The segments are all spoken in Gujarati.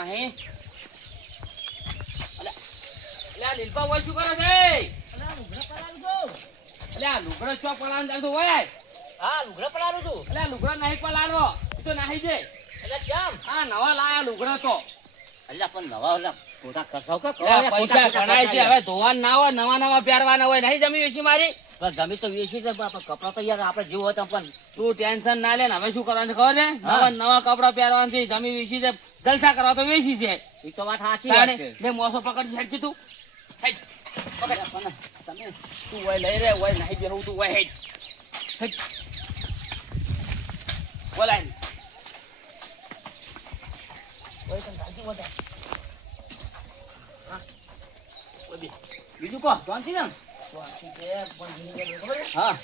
આવતા નહીં. અલ્યા લીલપા ઓય શું કરે છે? અલ્યા લુગડો ચો પલાન જાવ તો ઓય. હા લુગડા પલાળું છું. અલ્યા લુગડો નહીં પલાળવો, ઈ તો નાહી દે. એટલે કેમ? આ નવા લાયા લુગડો તો. અલ્યા પણ નવા ઓલા પોતા કસાવ કે અલ્યા પૈસા ગણાય છે, હવે ધોવાન ના હોય, નવા નવા પહેરવાના હોય. નહીં જમી વેચી મારી? ગમે તો વેચી છે પણ કપડા તો યાર આપણે જેવું હતા પણ તું ટેન્શન ના લે ને. હવે શું કરવાનું છે ખબર છે? નવા નવા કપડા પહેરવાના છે, જમી વેચી છે, જલસા કરવા તો વેચી છે. એ તો વાત સાચી વાત છે. મેં મોસો પકડી હેડ તું હેડ પકડ પણ તમે તું ઓય લઈ રે ઓય નહીં બેહું તું ઓય હેડ હેડ બોલાય ઓય તને સાચી વાત હા ઓય બીજું કો શાંતિ ને હા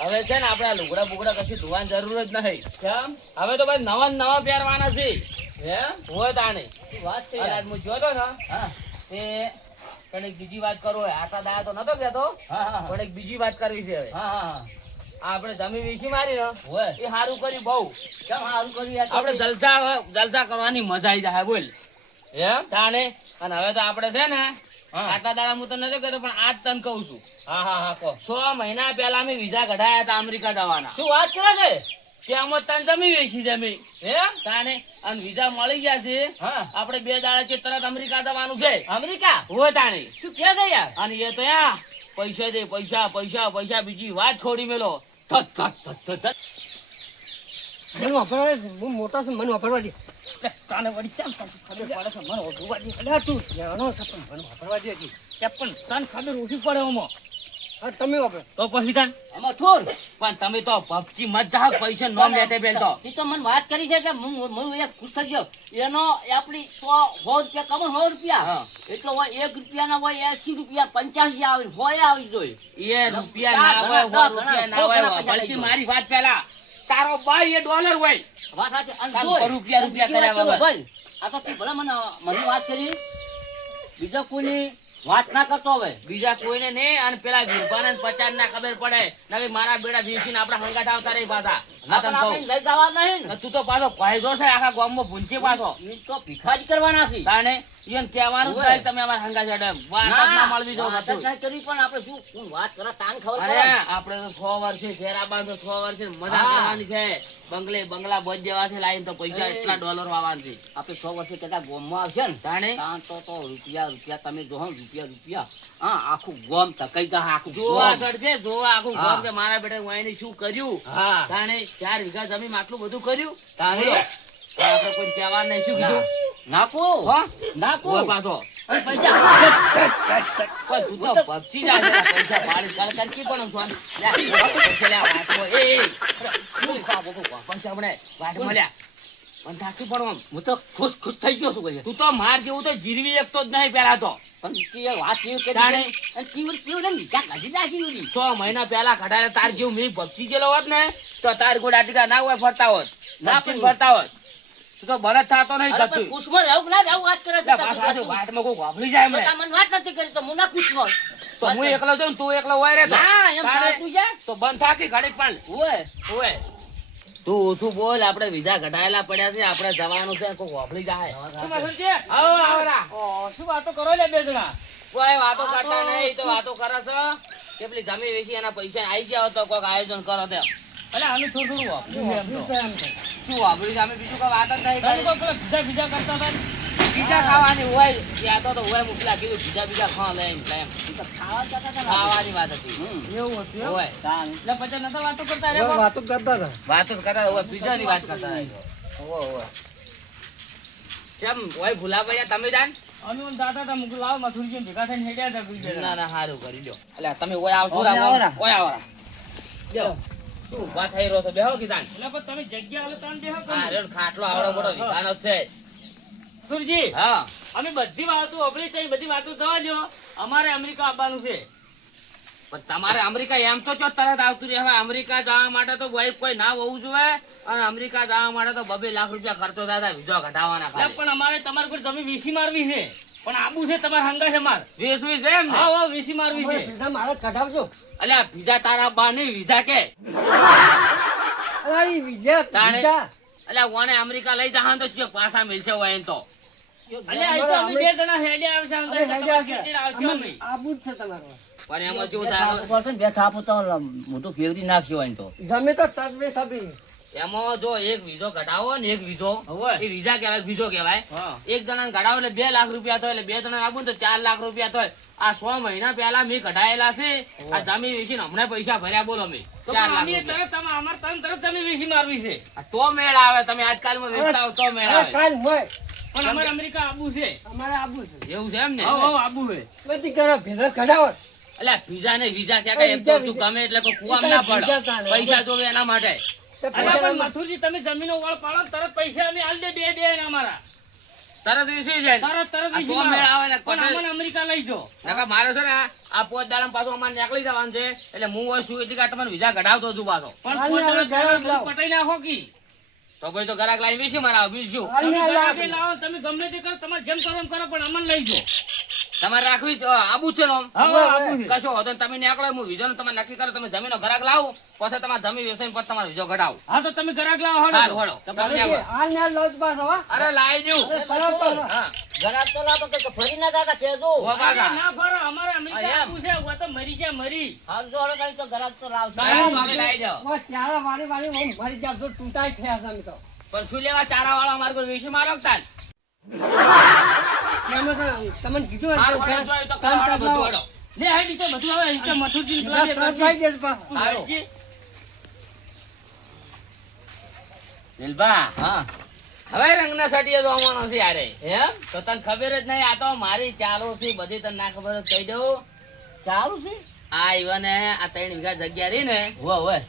હવે છે ને આપડા લુગડા બુગડા કશું ધોવાની જરૂર જ નહીં. કેમ? હવે તો ભાઈ નવા નવા પહેરવાના છે. હે હોય તાણે વાત છે આજ હું જોતો ને હા તે તને એક બીજી વાત કરું હોય. આટલા દાડા તો નતો કહેતો હા પણ એક બીજી વાત કરવી છે હવે. હા હા આપણે જમી વીસી મારી ને હોય એ સારું કર્યું બહુ. કેમ સારું કર્યું યાર? આપણે જલસા કરવાની મજા આવી જાય બોલ એમ? તાણે. અને હવે તો આપણે છે ને હા આટલા દાડા હું તને નથી કહેતો પણ આજ તને કહું છું. હા હા હા કહો. 6 મહિના પહેલા અમે વિઝા કઢાયા હતા અમેરિકા જવાના. શું વાત કરે છે? ત્યાં તને જમી વેચી જમી એમ? તાણે અને વિઝા મળી ગયા છે. હા આપણે 2 દાડા છે તરત અમેરિકા જવાનું છે. અમેરિકા? હોય તાણે. શું કે છે યાર? અને એ તો યા પૈસા દે પૈસા પૈસા પૈસા બીજી વાત છોડી મેલો. થત થત થત થત મને વાપરવા દે, હું મોટા છું, મને વાપરવા દે. તને વળી કેમ ખબર પડે છે મને ઓળખવા દે. અલ્યા તું નાનો છે પણ મને વાપરવા દે હજી. કે પણ તને ખબર ઓછી પડે ઓમાં. હા તમે વાપરો. તો પછી તને આમાં થોર પણ તમે તો પબજી મત જાઓ પૈસા નોમ લેતે બેલ તો. ઈ તો મને વાત કરી છે કે હું એક ખુશ થઈ ગયો. એનો આપણી 100 રૂપિયા કમો 100 રૂપિયા હા. એટલો હોય 1 રૂપિયાના હોય 80 રૂપિયા 85 આવે હોય આવી જોઈએ. એ રૂપિયા ના હોય સો રૂપિયા ના હોય ભલતી મારી વાત પહેલા તારો ભાઈ એ ડોલર હોય. વાત સાચી. અને તાર જોઈ, રૂપિયા કર્યા બીજી વાત વગર. તો ભાઈ, આ તો તું ભલે મને વાત કરી બીજા કોઈની વાત ના કરતો હવે. બીજા કોઈને નહીં અને પેલા વીરભાને ને પચાસ ના ખબર પડે નવી મારા બેડા વીસીને આપડા હંગાટ આવતા રહી પાછા. ના પણ આપણે લઈ જવા નહીં ને. તું તો પાછો ફાયદો છે આખા ગામમાં ભૂંચી પાછો. ઈ તો ભીખા જ કરવાના છે. તાણે ઈયોને કહેવાનું જ નહીં તમે અમારા હંગા છેડે વાત જ ના મળવી જો વાત જ હતું. નહીં કરવી પણ આપણે શું કોણ વાત કરે તાન ખબર અરે પડે. આપણે તો 100 વર્ષે શેરાબાદ તો 100 વર્ષે મજા હા. કરવાની છે. બંગલા બોજ દેવા છે લાઈન તો પૈસા અરે. એટલા ડોલર વાવવાના છે. આપણે 100 વર્ષે કદાચ ગોમમાં આવશે ને તાણે તાન તો રૂપિયા તમે જોહો ને રૂપિયા હા આખું ગોમ તકાઈ જા આખું જોવા ગોમ. સડશે જોવા આખું હા. ગામ કે મારા બેટા વાઈને શું કર્યું. હા તાણે 4 વીઘા જમીન આટલું બધું કર્યું. તાણે. બોલો. તો આપણે કોઈ કહેવા નહીં શું કીધું નાખો હો? નાખો બોલ પાછો. અને પૈસા પણ તું તો પબજી જાય છે, પૈસા પાડી કાલ કાલ કી પણ ફોન લે પૈસા લે વાટમાં એ શું ખાબો કો પૈસા મને વાટ મળ્યા પણ થાકી પડો આમ. હું તો ખુશ થઈ ગયો છું ભાઈ. તું તો માર જેવું તો જીરવી એકતો જ નહીં પેલા તો. પણ ઈ વાત કેવી કરી તાણે. અને કેવું ને નીચા કાઢી નાખી એવી. 6 મહિના પહેલા કઢાય તાર જેવું મેં પબજી જેલો હોત ને તો તાર ગોડા ટીકા ના હોય ફરતા હોત ના પણ ફરતા હોત. તું તો બળદ થાતો નહીં અરે કતું. પણ ખુશમાં રહેવું ના રહેવું વાત કરે છે. પાછા વાટમાં કોઈ વાપરી જાય તો મને. તાર મને વાત નથી કરી તો હું ના ખુશમાં. તો હું એકલો જાઉં ને તું એકલો હોય રે તો. ના એમ તાણે. ચાલતું છે. તો બંધ થાકી ઘડીક પણ ઓય ઓય તું ઓછું બોલ. આપણે વિઝા કઢાયેલા પડ્યા છે આપણે જવાનું છે કોઈ વાપરી જાય. શું મસલ છે આવો આવરા. શું વાતો કરો લે બે જણા? કોઈ વાતો કરતા નહીં તો વાતો કરે છે કે પેલી જમી વેચી એના પૈસા આવી જાવ તો કોઈક આયોજન કરો તે. અલે આનું થોડું વાપર્યું એમ તો. શું વાપર્યું છે અમે બીજું કઈ વાત જ નહીં કરી. બીજા કરતા હતા ને? બીજા ખાવાની હોય ત્યાં તો હોય મુકલા કીધું બીજા ખા લઈને એમ ઈ તો ખાવા જતા હતા ને. ખાવાની વાત હતી. એવું હતું એમ? હોય એટલે પછી નતા વાતો કરતા રે એમ વાતો કરતા હતા. વાતો જ કરતા હોય બીજાની વાત કરતા હોય. કેમ હોય ભૂલાભાઈ તમે જાણ. અમે ઓલ દાદા હતા મુકુ લાવ મથુરજી ભેગા થઈને હેડ્યા હતા કોઈ ના જણા. ના સારું કરી લ્યો. એટલે તમે ઓય આવજો ઓય આવરા. ઓય આવરા બેહો. શું ઊભા થઈ રહ્યો છો બેહો કિસાન. એટલે પણ તમે જગ્યા આલો તાન દેહો કરો. હા રેડ ખાટલો આવડો મોટો વિધાનો છે. મથુરજી હા અમે બધી વાતો અપડી કઈ બધી વાતો થવા દો. અમારે અમેરિકા આવવાનું છે. પણ તમારે અમેરિકા એમ તો ચો તરત આવતું રહે. હવે અમેરિકા જવા માટે તો ભાઈ કોઈ ના હોવું જોઈએ અને અમેરિકા જવા માટે તો 2 લાખ રૂપિયા ખર્ચો થાય વિઝા કઢાવવાના એટલે ખાલી. પણ અમારે તમારી પર જમી વીસી મારવી છે. પણ આબુ છે તમારે હંગા છે માર. 20 છે એમ ને. હા હા વીસી મારવી અમારે છે. પૈસા મારે કઢાવજો. અલ્યા વિઝા તારા બા નહીં વિઝા કે અલા ઈ વિજય તાણે. વિજા અલ્યા ઓને અમેરિકા લઈ જા તો ચિયો પાછા મિલશે હોય એમ તો. અલ્યા અહીં તો અમે બે જણા હેડે આવશે અંદર તો તમારે કેટલી આવશે અમે. આબુ જ છે તમારે પણ એમાં શું બે થાય થાપો પડશે ને, બે થાપો તો મોટું ફેવરી નાખ્યો અહીં તો. જમે તો તજવે સબી એમાં જો એક વિઝો કઢાવો ને એક વિઝો હવે. એ વિઝા કહેવાય વિઝો કહેવાય. હા. એક જણાને કઢાવો એટલે 2 લાખ રૂપિયા થાય, એટલે 2 જણા આપું ને તો 4 લાખ રૂપિયા થાય. આ 6 મહિના પહેલા મેં કઢાયેલા છે. આ જમીન વેચીને હમણાં પૈસા ભર્યા બોલો મેં તો 4 લાખ અમે રૂપિયા. તરત અમારે તરત જમીન વેચી મારવી છે. આ તો મેળ આવે, તમે આજકાલમાં વેચતા હો તો મેળ આવે. કાલ મોય પણ અમારે અમેરિકા આબુ છે. અમારે આબુ છે એવું છે એમ ને? હવ આબુ છે. બધી કરો ભેગા કઢાવો એટલે વિઝા ને વિઝા ક્યાં કઈ એક તો તું ગમે એટલે કોઈ કુવામાં ના પડે. પૈસા જોવે એના માટે. તો અલ્યા પણ પૈસા મથુરજી તમે જમીનો વાળ પાડો ને તરત પૈસા અમે આલ દે બે ને અમારા. તરત વેચી જાય. તરત આ વેચી તો મેળ આવે ને પણ પછી- અમને અમેરિકા લઈ જાઓ. નકર મારે છે ને આ 5 દાડા પાછું અમારે નીકળી જવાનું છે, એટલે હું હોય શું એટલે કે તમને વિઝા કઢાવતો છું પાછો. પણ હાલ ને પોતાના હવે ઘરે બધું લાવો. પટાઈ નાખો કી. તો પછી તો ગરાક લાઈન વિશે મરાવો બીજું શું? હાલ ને તમે લાવો. ગરાકે લાવો, તમે ગમે તે કરો, તમારે જેમ કરો એમ કરો, પણ અમને લઈ જાઓ. તમારે રાખવી આબુ છે ને આમ? હા, હવે, આબુ છે. કશો હોતો ને તમે નીકળો, હું વિઝા તમે નક્કી કરો, તમે જમીનો ગરાક લાવો, પછી તમારે જમીન વ્યવસાય પર તમારો વિઝો કઢાવો. હા તો તમે ગરાક લાવો હાલ હાલો. હોળો. તમે હવે આવો. હાલ ને લોજ પાસ હવા અરે લાઈ દઉં. અરે પરાવ પાસ હા ઘરાક તો લાવો કે ફરી ના જાતા કહેજો. હો કાકા. ના ફરો, અમારે અમેરિકા હા, એમ. આબુ છે, હું તો મરી ગયા મરી. હાલ જો હવે કઈ તો ઘરાક તો લાવશે. ગરાક તો અમે લાઈ જાઓ. બસ ચારા વાળી હું મરી જા જો તૂટાઈ થયા છે અમે તો પણ શું લેવા ચારા વાળા માર્ગો વિશે મારો તાન? એમાં તો તમને કીધું હાલ હોય હોળો કે જોઈ તો ત્રણ કરાવડો તક બધું લાવો. હોળો. લે હેડી તો બધું આવે, અહીં તો મથુરજી ને દસ પેલા ત્રણ પાઈ દેજો પાછું. હાલો. હરજી. દિલબા, હા હવે રંગના સટીએ તો અમાણો છે યારે. એમ તો તને ખબર જ નહીં, આ તો મારી ચાલો છે બધી, તને ના ખબર જ કહી દઉં. ચાલુ છે. આ ઈવને આ 3 વીઘા જગ્યા રહી ને, હોય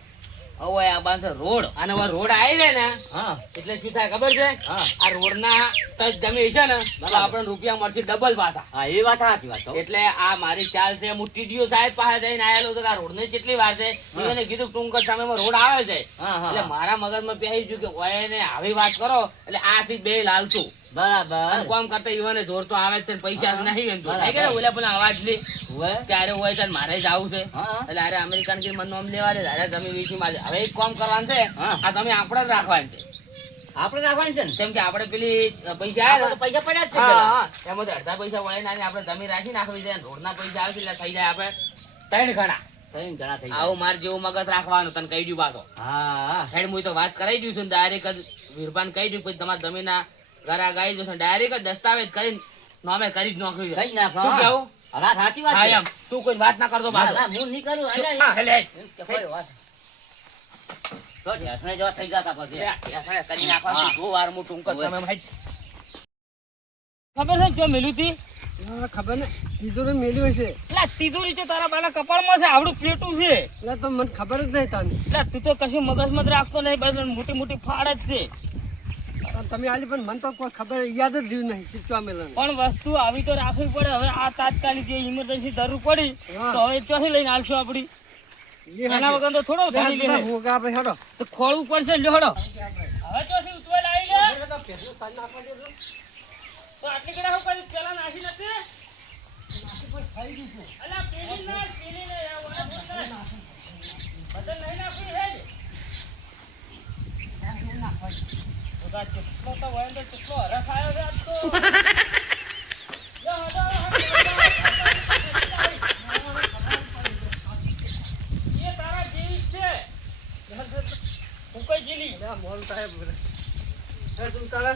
હવે આ બાંધશે રોડ, અને હવે રોડ આવી જાય ને હા એટલે શું થાય ખબર છે? હા આ રોડના ટચ જમીન છે ને તો આપણને રૂપિયા મળશે ડબલ પાછા. હા એ વાત સાચી વાત. એટલે આ મારી ચાલ છે. હું ટીડીઓ સાહેબ પાસે જઈને આયેલો તો કે આ રોડને કેટલી વાર છે. એને કીધું ટૂંક જ સમયમાં રોડ આવે છે. હા એટલે હા મારા મગજમાં પહેરી ગયું કે ઓય ને આવી વાત કરો એટલે આ સી બે લાલતું બરાબર અને કોમ કરતા ઈવને જોર તો આવે જ છે ને પૈસા હા. નહીં એમ તો બરાબર. નહીં કે ઓલા પેલા અવાજ લે હોય ત્યારે હોય ત્યારે મારે જ આવું છે. હા એટલે અરે અમેરિકન કે મને નામ લેવા દે, અરે તમે વેચી માં હવે એક કામ કરવાનું છે. હા. આ તમે આપણે જ રાખવાનું છે. આપણે રાખવાની છે ને. કેમ કે આપણે પેલી પૈસા આપણે આવે તો પૈસા પડ્યા જ છે હા પેલા. હા એમાં તો અડધા પૈસા વળે ના આપણે જમીન રાખી નાખવી છે, રોડના પૈસા આવે છે એટલે થઈ જાય આપણે 3 ગણા. ત્રણ જણા થઈ ગયા. આવું માર જેવું મગજ રાખવાનું તને કહી દઉં પાછો. હા સાઈડ હું તો વાત કરાઈ દઉં છું ને ડાયરેક્ટ જ વીરભાન કહી દઉં પછી તમારા જમીનના ઘરા ગાઈ જશે ડાયરેક્ટ જ દસ્તાવેજ કરીને નામે કરી જ નાખ્યું છે. કઈ નાખો. શું કેવું? હા સાચી વાત હા છે. એમ તું કોઈ વાત ના કરતો ના, પાછો. ના, હું નહીં કરું. અલ્યા, હા, એટલે કે કોઈ વાત. તો ઢેસણે જેવા થઈ જતા પછી. કરી નાખવાનું. જો વાર હું ટૂંક જ સમયમાં હેડ. ખબર છે ને જો મેલું તી? મને ખબર ને તિજોરી મેલ્યું છે એટલે તિજોરી છે તારા બાના કપાળમાં છે, આવડું પેટું છે. એટલે તો મને ખબર જ નહીં તને એટલે તું તો કશું મગજમાં જ રાખતો નહીં, બસ મોટી મોટી ફાડ જ છે. તમે આલી પણ મને તો કોઈ ખબર યાદ જ રહ્યું નહીં શીખવા મેળવાનું પણ વસ્તુ આવી તો રાખવી પડે. હવે આ તાત્કાલિક જે ઇમરજન્સી જરૂર પડી હા. તો હવે ચોથી લઈને આવશું આપડી. એના વગર તો થોડો થડી લે. આપણે હેડો તો ખોળવું પડશે ને લ્યો. હવે ચોથી ઉતવાઈ લાવી લે. તો આટલી કડા હું કરી પેલા નાસી નથી. અલા પેલી ના યાર, વાળા બોલ ના. બદલ નહીં નાખવી હે જ. બધા ચૂપલો તો વળે તો ચૂપલો હરખ આવ્યો છે આજ તો. લો, હડો, એ તારા જેવી જ છે. ફૂંકાઈ ગયેલી. મોલ સાહેબ તું તારે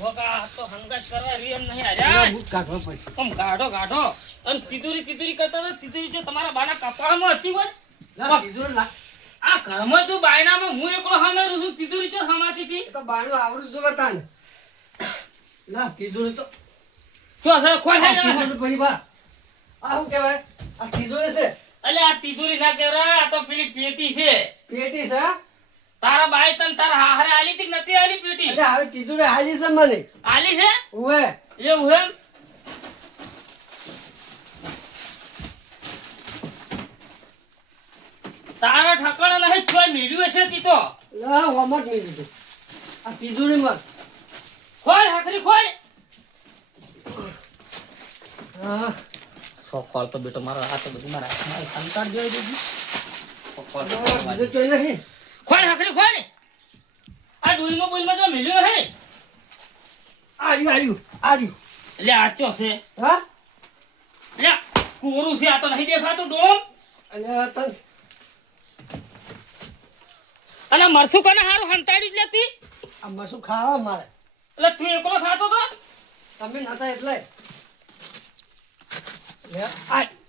વગા તો હંગાત કરવા રહી એમ નહીં આજા. બુક કાઢવો પડશે આમ ગાઢો અને તિજોરી કરતા હતા. તિજોરી જો તમારા બાના કપાળમાં હતી હોય. આ ઘરમાં જો બાયનામાં હું એકલો હમેરું છું, તિજોરી જો હમાતી હતી. તો બાણું આવડું જોવે તાને લા તિજોરી તો જો સર ખોલ હે જવા. તિજોરી પડી બા આ શું કહેવાય આ તિજોરી છે અલે આ તિજોરી ના કહેવાય, આ તો પેલી પેટી છે. પેટી છે હા? તારા બાઈ તને તારા હાહરે આલી હતી કે નથી આલી પેટી? એટલે હવે તિજોરી હાલી છે મને આલી છે ઉવે એવું એમ. તારા ઠકાણા નહીં કોઈ મેળ્યું હશે તી તો. લા હોમટ નહીં દીધું આ તિજોરી માં ખોલ હાકરી ખોલ. હા ખોલ તો બેટો મારો આ તો બધું મારા સંતાન જોઈ દીધી. બીજું જોઈ નહીં ખોલ હાકરી ખોલ. આ બોલમાં જો મિલ્યો હે આર્યું એટલે આ ચો છે હા એટલે કોરું છે આ તો નહીં દેખાતું ડોમ અલ્યા તન અને મરસું કને હારું હંતાડી જ લેતી આ મસું ખાવા મારે એટલે તું એકલો ખાતો તો તમે નતા એટલે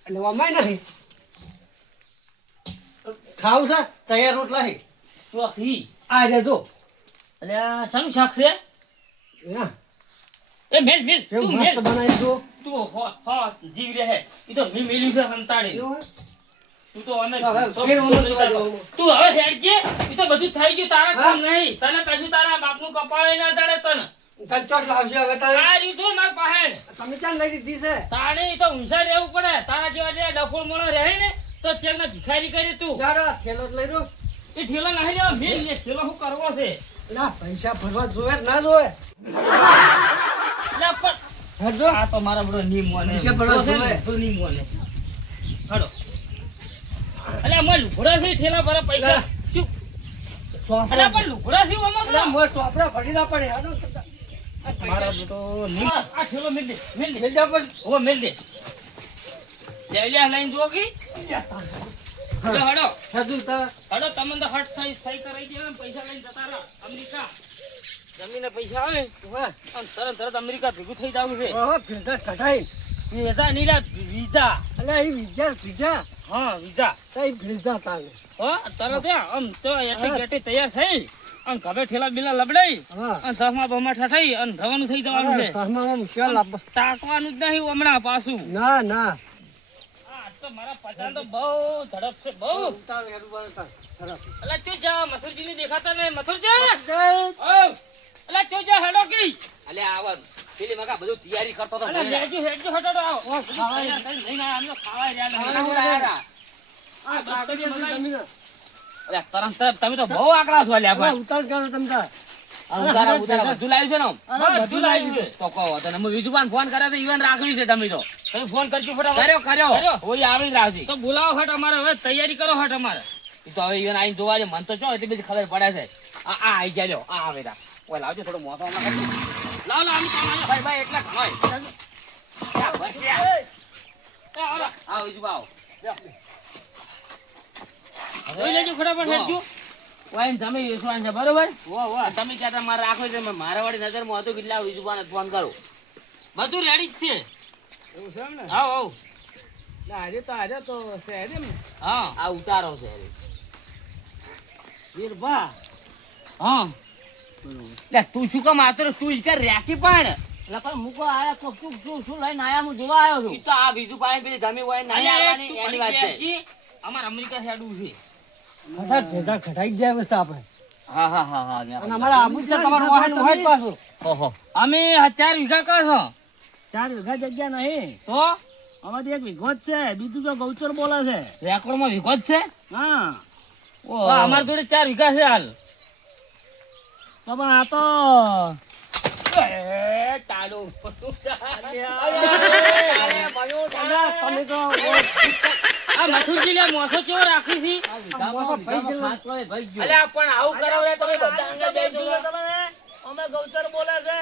એટલે અમાય નહીં ખાવું છે તૈયાર રોટલા હે તો સી આ રે જો એટલે આ શાનું શાક છે હા એ મેલ કેવું તું મસ્ત મેલ બનાવી દો તું હો જીવ રે હે ઈ તો મેલ્યું છે હંતાડી એવું હે? તું તો અમે હવે ફેર ઓલો જોવા જેવો. તું હવે હેડજે ઈ તો બધું થઈ ગયું તારા કામ હા? નહીં તને કશું તારા બાપનું કપાળે ના ચડે તને તને ચોટ લાવશે હવે તારે આ રીતું માર પાહેડ તમે ચાલ લઈ લીધી છે તાણે ઈ તો ઊંચા રહેવું પડે તારા જેવા જે ડફોળ મોણો રહે ને તો છેલ્લે ભિખારી કરી તું જાડો થેલો જ લઈ દો એ ઠેલો નહીં લેવા મેલ લે ઠેલો શું કરવો છે લા પૈસા ભરવા જોવે કે ના જોવે લે પણ હજો આ તો મારા બડો નીમો ને પૈસા ભરવા જોવે. તો નીમો ને હડો અલે મો લુગડા છે ઠેલા પર પૈસા લે. શું અલે ચોપડા પણ લુગડા છે ઓમાં અલા, મોય ચોપડા ભરી ના પડે હાલો મારા બડો નીમ આ ઠેલો મેલ દે મેજા પર ઓ મેલ દે લે લે લઈને જોગી હડો હડો હજુ તા હડો તમને તો હટ સહી કરાઈ દે ને પૈસા લઈને જતા રહો અમેરિકા જમીને પૈસા આવે વાહ અને તરત અમેરિકા ભેગું થઈ જવું છે ઓહો ફિલ્ટર કઢાઈ વિઝા નીલા વિઝા અલા એ વિચાર પીજા હા વિઝા કઈ ભીલતા તાને હો તરત આમ તો એટલી ગેટી તૈયાર થઈ અને ઘરે ઠેલા બિલા લબડાઈ હા અને સફમાં બમા ઠઠાઈ અને રવાનું થઈ જવાનું છે સહમામાં ચાલ આપ તાકવાનું જ નહીં હમણાં પાછું ના ના આ તો મારા પચાન તો બહુ ઝડપ છે બહુ ઉતાર હેડું બતાવ સરસ અલા ચો જા મથુરજી ની દેખાતા ને મથુરજી જય ઓ અલા ચો જા હેડો કી અલે આવા પેલી મગા બધું તૈયારી કરતો તો અલા લેજો હેડજો હટો આવો ઓ, ખાવાય. નહીં ના આમ તો ખાવાય રહ્યા નહીં. હું લાયા આ બાકડી છે જમીન અરે તરત તમે તો બહુ આકડા છો લ્યા અલા ભાઈ ઉતાર કરો તમ તાર ઉતારા ઉતારા બધું લાવ્યું છે ને આમ? અરે બધું લાવી દે તો કહો તને હું વિજુબાન ફોન કરે તો ઈવન રાખ્યું છે તમે તો તમે ફોન કરજો ફટાફટ કર્યો કર્યો? ઓલી આવી જ રાખશે તો બોલાવો હટ અમારે હવે તૈયારી કરો હટ અમારે ઈ તો હવે ઈવન આઈને જોવા દે મન તો ચો એટલી બધી ખબર પડે છે આ આઈ જાય લ્યો આ આવે રા ઓય લાવજો થોડો મોસો હમણાં કરી. લાવ લાવ આમ કામ આવ્યો. ભાઈ ભાઈ એટલા હોય યા બસ યા એ, આવો. આવો વિજુબા આવો જોઈ લેજો ફટાફટ હેડજો વાઈન તમે વિશ્વાસ છે બરોબર વાહ વાહ તમે કહેતા મારે રાખો છે મારા વાળી નજરમાં હતું કેટલા વિજુબાને ફોન કરો બધું રેડી જ છે એવું છે એમ ને આવો આવો ના આજે તો આજે તો શહેરી ને હા આ ઉતારો છે અરે. વીરભા હા લે તું શું કામ આતો તું જ કર રેકી પણ એટલે પણ મૂકો આયા તો શું લઈને આયા હું જોવા આવ્યો ઈ તો આ બીજું પાસે પેલી જમી હોય નહીં આવવાની એની વાત છે અમારે અમેરિકા હેડવું છે ખટાટ ભેગા ખટાઈ જાય વસ્તુ આપણે હા હા હા હા અને અમારા આબુ છે તમારું વાહન હોય જ પાછું ઓહો અમે 4 વીઘા કહો છો 4 વીઘા જગ્યા નહીં તો આમાંથી 1 વીઘો જ છે બીજું તો ગૌચર બોલે છે રેકોર્ડમાં વિગત છે હા ઓહો અમારી જોડે 4 વીઘા છે હાલ તો પણ આ તો એ ચાલુ અલા, તમે તો આ મથુરજી લે મોસો ચેવો રાખી છે મોસો ભાઈ જેવો. અલ્યા પણ આવું કરો રે તમે બધા અંદર બેસજો તમને અમે ગૌચર બોલે છે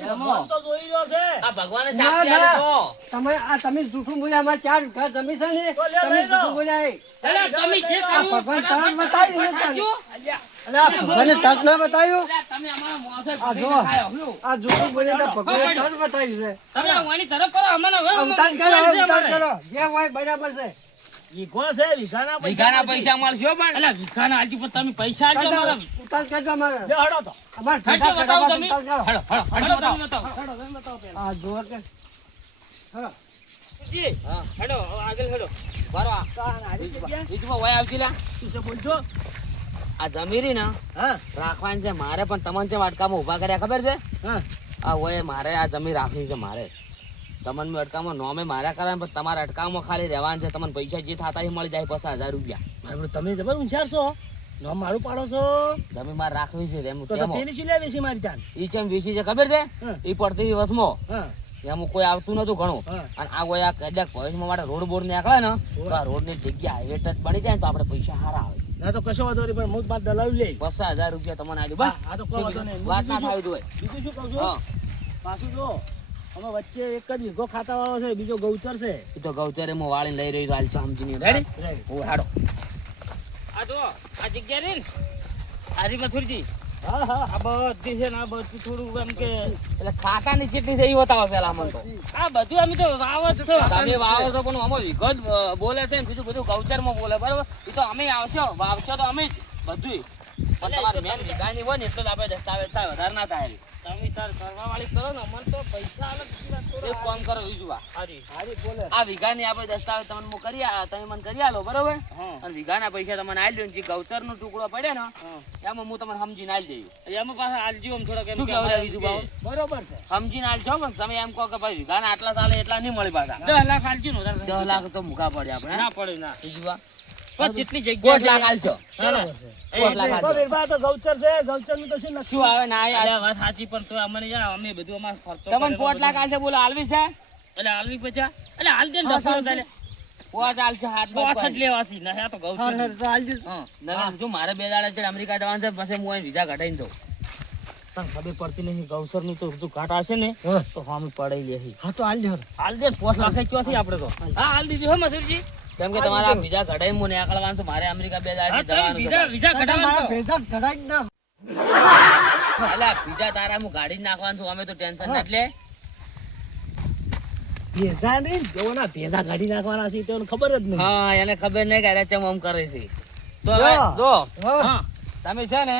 એમ. ફોન તો જોઈ રહ્યો છે આ ભગવાને ના, સાક્ષી ના. આલે તો તમે આ તમે જૂઠું બોલ્યા અમારે 4 વીઘા જમી છે ને તો લે, તમે લઈ લો. જૂઠું બોલ્યા એ. ચાલો તમે જે આ કર્યું ભગવાન ફટાફટ તરત બતાવી દે સાચું. અલા, આ ભગવાને તરત ના બતાવ્યું અલ્યા, તમે અમારા મોસે આ જો આ જૂઠું બોલ્યા તો ભગવાને તરત બતાવ્યું છે તમે આ વાની તરફ કરો અમને હવે આ ઉતાર કરો હવે ઉતાર કરો જે હોય બરાબર છે વીઘો છે વીઘાના વીઘાના પૈસા પૈસા મળશે હો પણ અલ્યા વીઘાના આલજી પણ તમે પૈસા આલજો અમારા ઉતાર કરજો અમારે લે હડો તો અમારે હટજો, ભેગા બતાવો કરવા તમે. ઉતાર કરો હળો હળો હડો તમે બતાવો હડો તમે બતાવો પહેલા આ જો કે હા જી હા હડો હવે આગળ હડો બરો આ તો આ નાની જગ્યા બીજું વય આવજી લા શું છે બોલજો આ જમીરી ને હા રાખવાની છે મારે પણ તમને છે અટકામાં ઊભા કર્યા ખબર છે હા આ હોય મારે આ જમીન રાખવી છે મારે તમને અટકામાં નોમે માર્યા કરે પણ તમારા અટકામાં ખાલી રહેવાનું છે તમને પૈસા જે થતા એ મળી જાય 50,000 રૂપિયા મારું તમે જબર ઊંચાર છો નામ મારું પાડો છો જમીન મારે રાખવી છે એમ તો પેલી શું લે વેસી મારી ત્યાં ઈ ચેમ વીસી છે ખબર છે હા. ઈ પડતી વસમો હા એમાં કોઈ આવતું નતું ઘણું હા. અને આ કોઈ આ કદાચ ભવિષ્યમાં માટે રોડ બોર્ડ નીકળે ને તો આ રોડ ની જગ્યા હાઈવે ટચ બની જાય ને તો આપણે પૈસા સારા આવે ના તો કશો વાંધો નહીં, પણ હું બાદ દલાવી લઈ. 50,000 રૂપિયા તમને આલ્યું બસ. હા તો કોઈ વાંધો નહીં. વાત ના થાય જોઈએ. બીજું શું કહું છું? હા પાછું જો અમે વચ્ચે એક જ વીઘો ખાતા વાળો છે, બીજો ગૌચર છે. એ તો ગૌચરે હું વાળીને લઈ રહ્યો હાલ સમજીને રેડી Ready. ઓ હાડો આ જો આ જગ્યા રે ને હારી મથુરજી હા હા આ બધી છે ને આ બધું થોડું એમ કે એટલે ખાતાની કેટલી છે એ બતાવો પેલા અમને તો આ બધું અમે તો વાવ જ છે તમે વાવો છો પણ અમે વિગત બોલે છે ને બીજું બધું ગૌચરમાં બોલે બરાબર એ તો અમે આવશો વાવશો તો અમે જ બધું પણ તમારે મેન વિધાની હોય ને એટલે જ આપણે દસ્તાવેજ થાય વધારે ના થાય તમે તાર કરવા વાળી કરો ને અમને તો પૈસા આલે બીજી વાત કરો એક કામ કરો બીજું હારી હારી બોલે. આ વીઘાની આપણે દસ્તાવેજ તમને હું કરી તમે મને કરી આલો બરોબર હા અને વીઘાના પૈસા તમને આલી દઉં જે ગૌચરનો ટુકડો પડે ને હા એમાં હું તમને સમજીને આલી દઉં એમાં પાછા આલજી આમ થોડાક એમ શું કે કહેવું અમારે બીજું કે ભાવ? બરોબર છે. સમજીને આલજો પણ તમે એમ કહો કે ભાઈ વીઘાના આટલા ચાલે એટલા નહીં મળી પાછા 10 લાખ આલજી નો 10 લાખ તો મૂકા પડે આપણે ના પડે ના બીજું વાત પણ જેટલી કોટ જગ્યા લાખ આલજો ના કોટ લાખ તો આલજો વીરભા તો ગૌચર છે, ગૌચરનું તો શું નક્કી? શું આવે ના આવે અલ્યા વાત સાચી પણ તો અમને યાર અમે બધું અમાર ખર્ચો તમને કરેલો 5 લાખ બધું. આલશે બોલો આલવી છે એટલે હાલવી પછા એટલે હાલ દે ને ડફો દાલે 5 આલશે હાથ બાર 65 લેવાસી ના આ તો ઘઉં હા છે. હા તો આલજો. હા નવીન જો મારે 2 દાડા છે અમેરિકા જવાનું છે પછી હું અહીં વિઝા કઢાઈને જાઉં તને ખબર પડતી નહીં ગૌસર ની તો બધું ઘાટ હશે ને હા. તો હામી પડાઈ લે હા તો આલજો. હાલ દે 5 લાખ ચોથી આપણે તો હા હાલ દીધી હો મસુરજી કેમ કે તમારા વિઝા કઢાઈને હું નીકળવાનું છું મારે અમેરિકા 2 દાડા હા તમે જવાનું વિઝા છે વિઝા મારા કઢાવવાનું તો. ભેગા ઘડાઈ જ ના. અલા વિઝા તારા હું ગાડી જ નાખવાનું છું અમે તો ટેન્શન ના એટલે ભેજા નહીં, જોવાના ભેજા કાઢી નાખવાના છે તો એને ખબર જ નહીં. હા એને ખબર નહીં કે અરે ચમ આમ કરે છે તો હવે જો. જો હા. હા તમે છે ને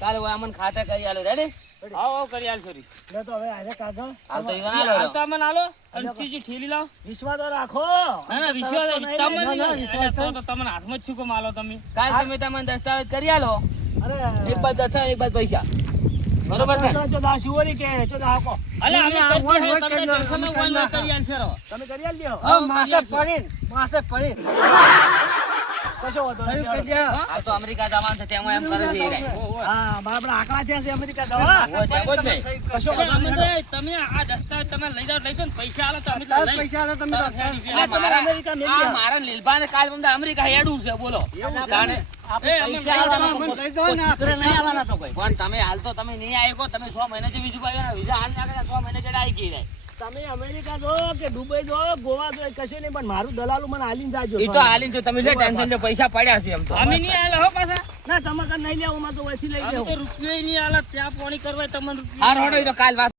કાલે હું અમને ખાતે કરી આલો રેડી આવો આવો કરી હાલ સોરી લે તો હવે આજે કાગળ હાલ તો ઈવન આલો હાલ તો અમને આલો અને ચીજી ઠેલી લાવ વિશ્વાસ તો રાખો. ના ના વિશ્વાસ તમને ના, ના, નહીં. વિશ્વાસ એટલે તો તમને હાથમાં જ છુકો માલો તમે કાલ તમે તમને દસ્તાવેજ કરી આલો અરે એક બાદ દસ્તાવેજ એક બાદ પૈસા બરોબર ને તો દા શિવરી કે ચો દા હાકો. અલે અમે આ કરી હોય, દઈએ, હોય તમને કરી ટેન્શન નાખો, ન હોય, કરી કરી આલશે રહો. તમે કરી આલ દ્યો. હા માથે પડીને માથે પડી. કશો વાંધો નહીં. સહી કરી દે. આ તો અમેરિકા જવાનું છે તેમાં એમ કરે છે એ રાય. હા મારા આંકડા થયા છે અમેરિકા દવા. હોય ત્યાં જ નહીં. કશો એટલે વાંધો અમે નહીં. તો તમે આ દસ્તાવેજ તમે લઈ જાઓ ને પૈસા આલો તો અમે તો તાર લઈ પૈસા આલે તમે તો આ તમે મારા અમેરિકા મેલ આ ગયા. મારા લીલભાને કાલ મને અમેરિકા હેડું છે બોલો જાણે આપણે એ, અમે પૈસા લઈ આવવાના મને તો લઈ જાઓ ને, ચિત્ર નહીં આવવાના તો કોઈ. પણ તમે હાલ તો તમે નહીં આવ્યો તમે 6 મહિના જે બીજું ભાઈ વિઝા હાલ નાખે 6 મહિના જેડા આવી ગઈ રે તમે અમેરિકા જો કે દુબઈ જો ગોવા જો કશું નહીં પણ મારું દલાલું મને હાલીને જાજો. એ તો હાલીને જો તમે જે ટેન્શન છે પૈસા પડ્યા છે એમ તો અમે નહીં આલે હો પાછા ના તમે કઈ નહીં લેવું માં તો વહીથી લઈ અમે તો લેવું. રૂપિયો નહીં આલે ચા પાણી કરવા તમને રૂપિયો હાર હોડો એ તો કાલ વાત